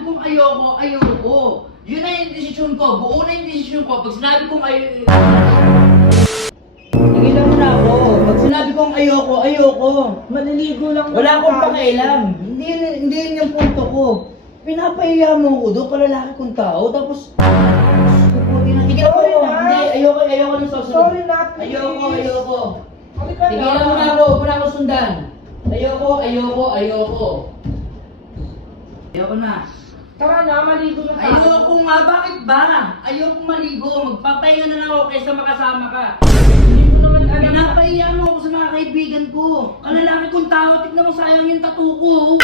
sinabi kong ayoko, ayoko. Yun na yung desisyon ko. Buo na yung desisyon ko. Pag sinabi kong tigilan mo na ako. Pag sinabi kong ayoko, ayoko. Maliligo lang. Wala akong pakialam. Hindi yun yung punto ko. Pinapahiya mo ko doon, kalalaki kong tao, tapos... Tigilan mo na. Hindi, ayoko ng susunod. Sorry na, please. Ayoko. Halika na. Tigilan mo na ako, huwag mo na ako sundan. Ayoko. Ayoko na. Tara na, maligo na tayo. Ayoko nga, bakit ba? Ayoko maligo, magpapahinga na lang ako kaysa makasama ka. Hindi ko naman alam. Pinapahiya mo ako sa mga kaibigan ko. Kalalaki kong tao, tignan mo sayang yung tattoo ko.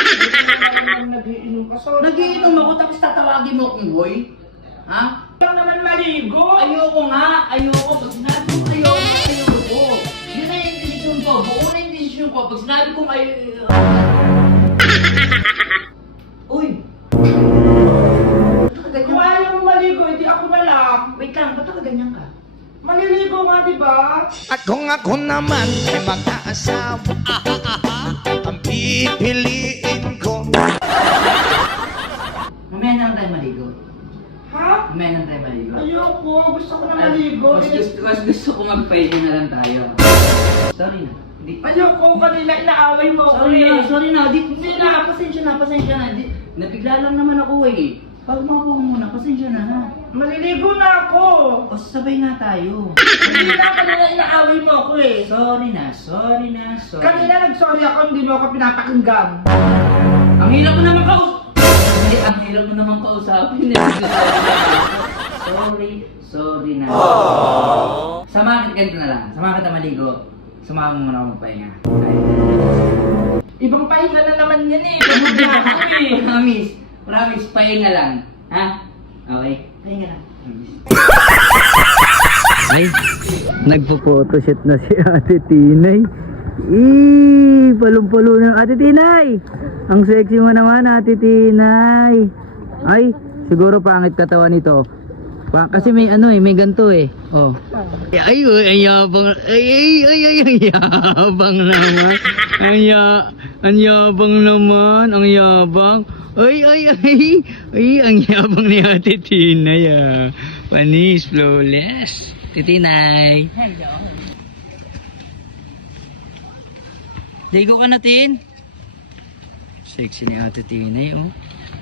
Nagiinom ka. Sorry. Nagiinom ako tapos tatawagin mo akong boy? Ha? Lang naman maligo. Ayoko nga, ayoko. Pag sinabi kong ayoko. Yun na yung desisyon ko, buo na yung desisyon ko. Pag sinabi kong Uy! Ba't ka ganyan? Kung ayaw mo maligo, hindi ako na lang. Wait lang, ba't ka ganyan ka? Maliligo nga, di ba? At kung ako naman ay mag-aasawa, ang pipiliin ko. Mamaya na lang tayo maligo. Ha? Mamaya na lang tayo maligo. Ayoko, gusto ko na maligo. Mas gusto ko magpahinga na lang tayo. Sorry na. Hindi. Ayoko, kanina inaaway mo ako eh. Sorry na. Hindi na. Pasensya na. Nabigla lang naman ako eh. Pag mo muna, pasensya na ha. Maliligo na ako. O sabay nga tayo. Kanina inaaway mo ako eh. Sorry na. Kanina nag-sorry ako, hindi mo ako pinapakinggan. Ang hirap mo naman Hindi, ang hirap mo naman kausapin eh. Sorry na. Sama kita na lang. Sama kita maligo. Sumama mo muna ako magpahinga. Ibang pahinga na naman yan eh. Pagod na ako eh. Promise, pahinga lang. Ha? Okay? Pahinga lang. Ay, nagpo-photoshoot na si Ate Tinay. Palong-palo ng Ate Tinay. Ang sexy mo naman, Ate Tinay. Ay, siguro pangit katawan nito. Kasi may may ganto eh. Oh. Ay, ang yabang. Ay, ang yabang naman. Ang yabang naman, ang yabang. Ay, ang yabang ni Ate Tinay ah. Panis, flawless. Titinay. Hello. Ligo ka natin. Sexy ni Ate Tinay oh.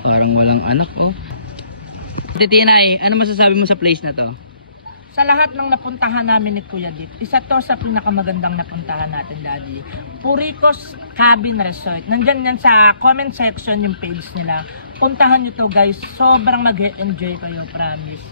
Parang walang anak oh. Ate Tinay, ano masasabi mo sa place na to? Sa lahat ng napuntahan namin ni Kuya Dit, isa to sa pinakamagandang napuntahan natin, Daddy. Puricos Cabin Resort. Nandyan yan sa comment section yung page nila. Puntahan nyo to guys. Sobrang mag-enjoy kayo, promise.